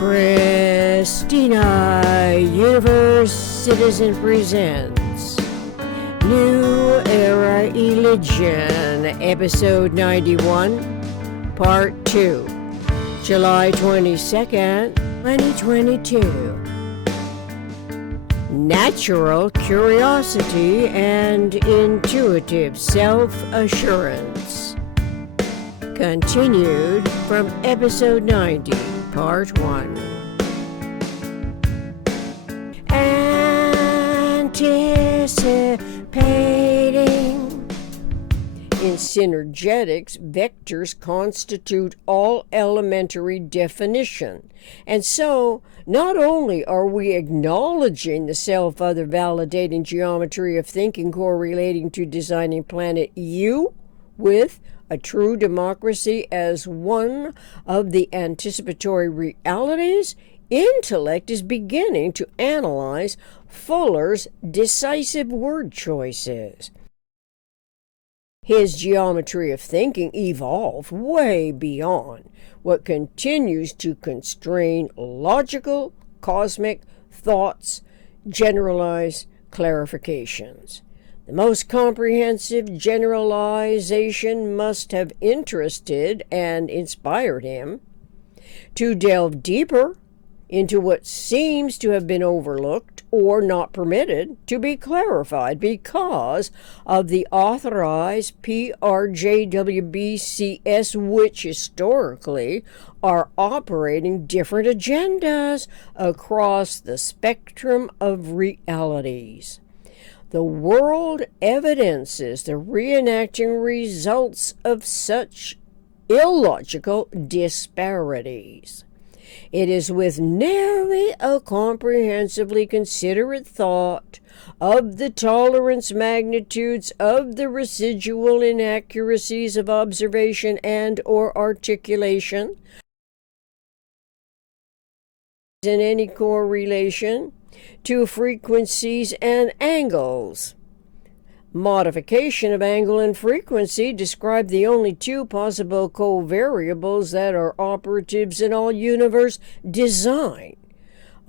Christina Universe Citizen presents New Era Religion, Episode 91, Part 2, July 22nd, 2022. Natural curiosity and intuitive self-assurance. Continued from Episode 90. Part 1. Anticipating. In Synergetics, vectors constitute all elementary definition. And so, not only are we acknowledging the self-other validating geometry of thinking correlating to designing planet U with a true democracy as one of the anticipatory realities, intellect is beginning to analyze Fuller's decisive word choices. His geometry of thinking evolved way beyond what continues to constrain logical, cosmic thoughts, generalized clarifications. The most comprehensive generalization must have interested and inspired him to delve deeper into what seems to have been overlooked or not permitted to be clarified because of the authorized PRJWBCS, which historically are operating different agendas across the spectrum of realities. The world evidences the reenacting results of such illogical disparities. It is with nary a comprehensively considerate thought of the tolerance magnitudes of the residual inaccuracies of observation and or articulation in any correlation to frequencies and angles. Modification of angle and frequency describe the only two possible covariables that are operatives in all universe design.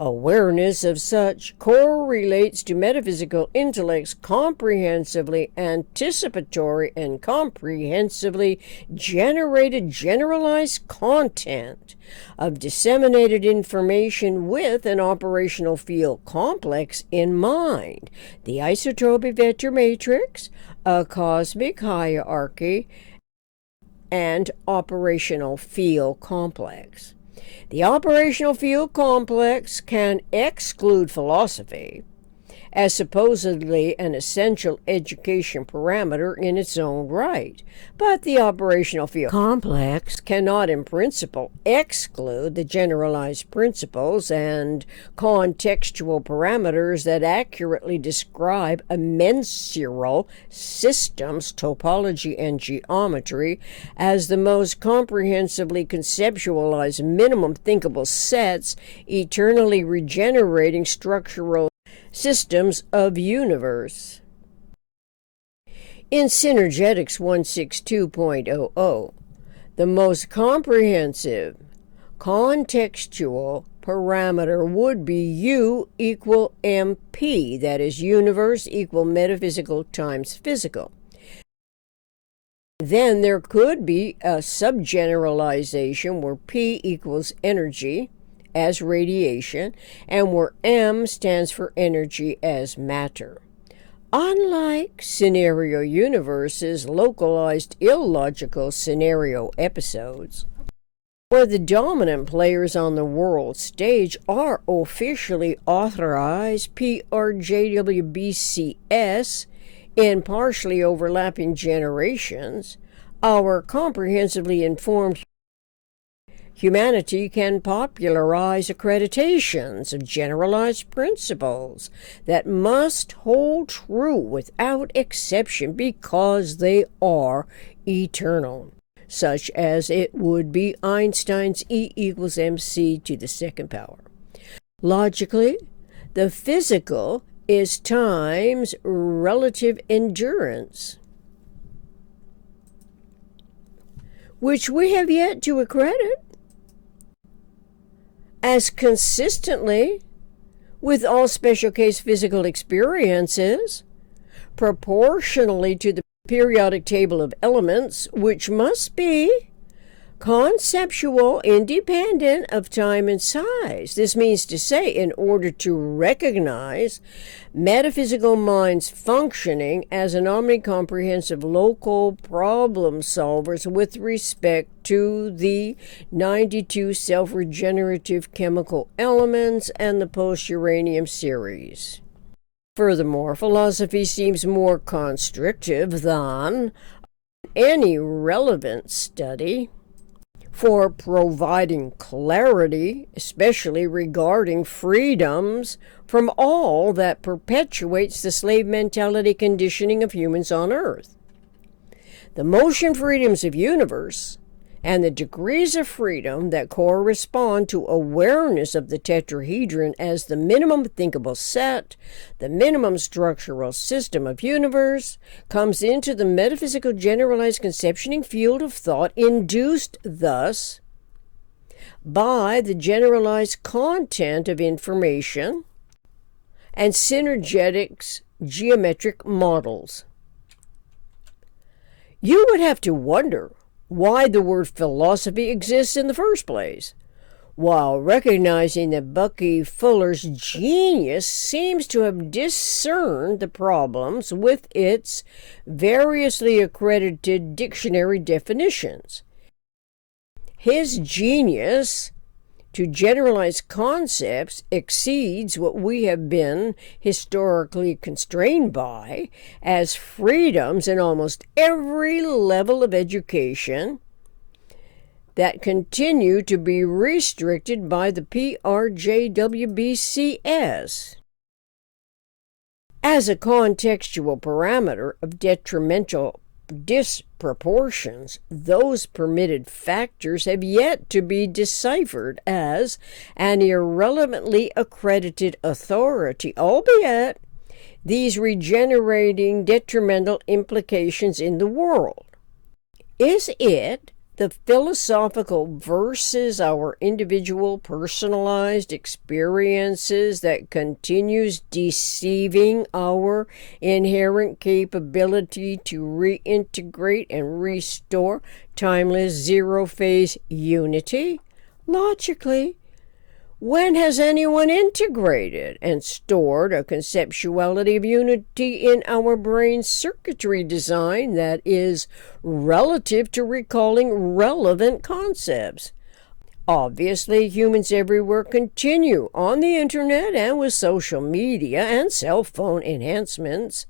Awareness of such correlates to metaphysical intellect's comprehensively anticipatory and comprehensively generated generalized content of disseminated information with an operational field complex in mind, the isotropic vector matrix, a cosmic hierarchy, and operational field complex. The operational field complex can exclude philosophy as supposedly an essential education parameter in its own right, but the operational field complex cannot in principle exclude the generalized principles and contextual parameters that accurately describe a mensural system's topology and geometry as the most comprehensively conceptualized minimum thinkable sets, eternally regenerating structural systems of universe. In Synergetics 162.00, the most comprehensive contextual parameter would be U equal MP, that is, universe equal metaphysical times physical. Then there could be a subgeneralization where P equals energy as radiation, and where M stands for energy as matter. Unlike scenario universes, localized illogical scenario episodes, where the dominant players on the world stage are officially authorized PRJWBCS in partially overlapping generations, our comprehensively informed humanity can popularize accreditations of generalized principles that must hold true without exception because they are eternal, such as it would be Einstein's E equals mc to the second power. Logically, the physical is time's relative endurance, which we have yet to accredit. as consistently with all special case physical experiences, proportionally to the periodic table of elements, which must be conceptual, independent of time and size. This means to say, in order to recognize metaphysical minds functioning as an omnicomprehensive local problem solvers with respect to the 92 self-regenerative chemical elements and the post-uranium series. Furthermore, philosophy seems more constrictive than any relevant study for providing clarity, especially regarding freedoms from all that perpetuates the slave mentality conditioning of humans on Earth. The motion freedoms of universe and the degrees of freedom that correspond to awareness of the tetrahedron as the minimum thinkable set, the minimum structural system of universe, comes into the metaphysical generalized conceptioning field of thought, induced thus by the generalized content of information and synergetics geometric models. You would have to wonder why the word philosophy exists in the first place, while recognizing that Bucky Fuller's genius seems to have discerned the problems with its variously accredited dictionary definitions. His genius to generalize concepts exceeds what we have been historically constrained by as freedoms in almost every level of education that continue to be restricted by the PRJWBCS. As a contextual parameter of detrimental disproportions, those permitted factors have yet to be deciphered as an irrelevantly accredited authority, albeit these regenerating detrimental implications in the world. Is it the philosophical versus our individual personalized experiences that continues deceiving our inherent capability to reintegrate and restore timeless zero-phase unity? Logically, when has anyone integrated and stored a conceptuality of unity in our brain circuitry design that is relative to recalling relevant concepts? Obviously, humans everywhere continue on the internet and with social media and cell phone enhancements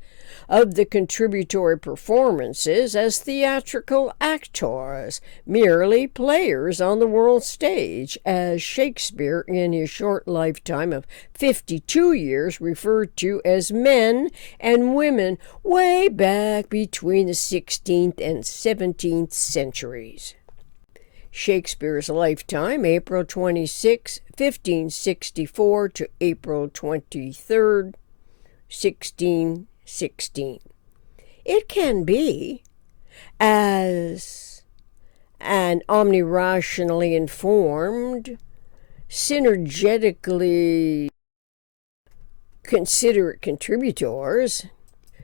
of the contributory performances as theatrical actors, merely players on the world stage, as Shakespeare in his short lifetime of 52 years referred to as men and women way back between the 16th and 17th centuries. Shakespeare's lifetime, April 26, 1564 to April 23, 1616. It can be, as an omnirationally informed, synergetically considerate contributors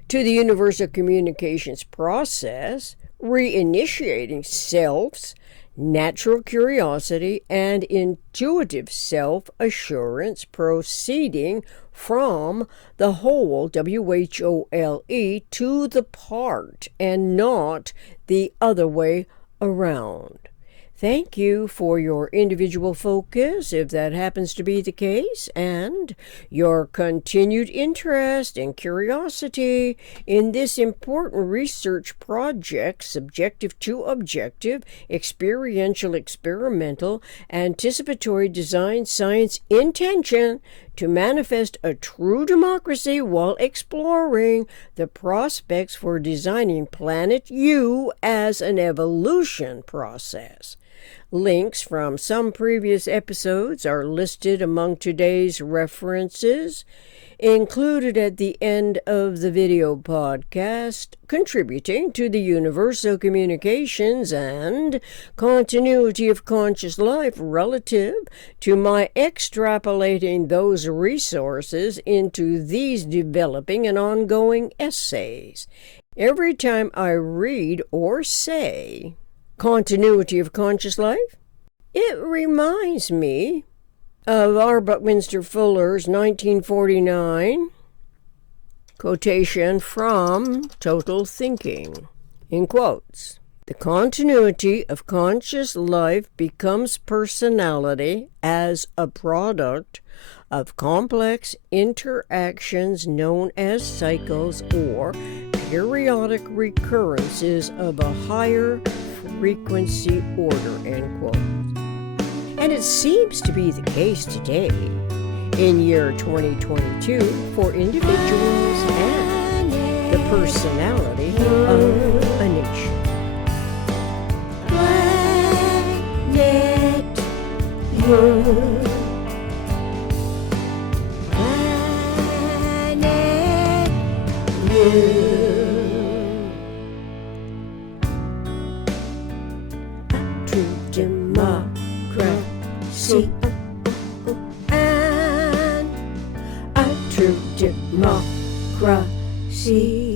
to the universal communications process, reinitiating self's natural curiosity and intuitive self-assurance proceeding from the whole, W-H-O-L-E, to the part, and not the other way around. Thank you for your individual focus, if that happens to be the case, and your continued interest and curiosity in this important research project, subjective to objective, experiential, experimental, anticipatory design science intention to manifest a true democracy while exploring the prospects for designing Planet U as an evolution process. Links from some previous episodes are listed among today's references included at the end of the video podcast, contributing to the universal communications and continuity of conscious life relative to my extrapolating those resources into these developing and ongoing essays. Every time I read or say continuity of conscious life, it reminds me of R. Buckminster Fuller's 1949 quotation from Total Thinking, in quotes. The continuity of conscious life becomes personality as a product of complex interactions known as cycles or periodic recurrences of a higher frequency order, end quote. And it seems to be the case today, in year 2022, for individuals and the personality of a nation. Planet World. Planet World. True democracy and a true democracy.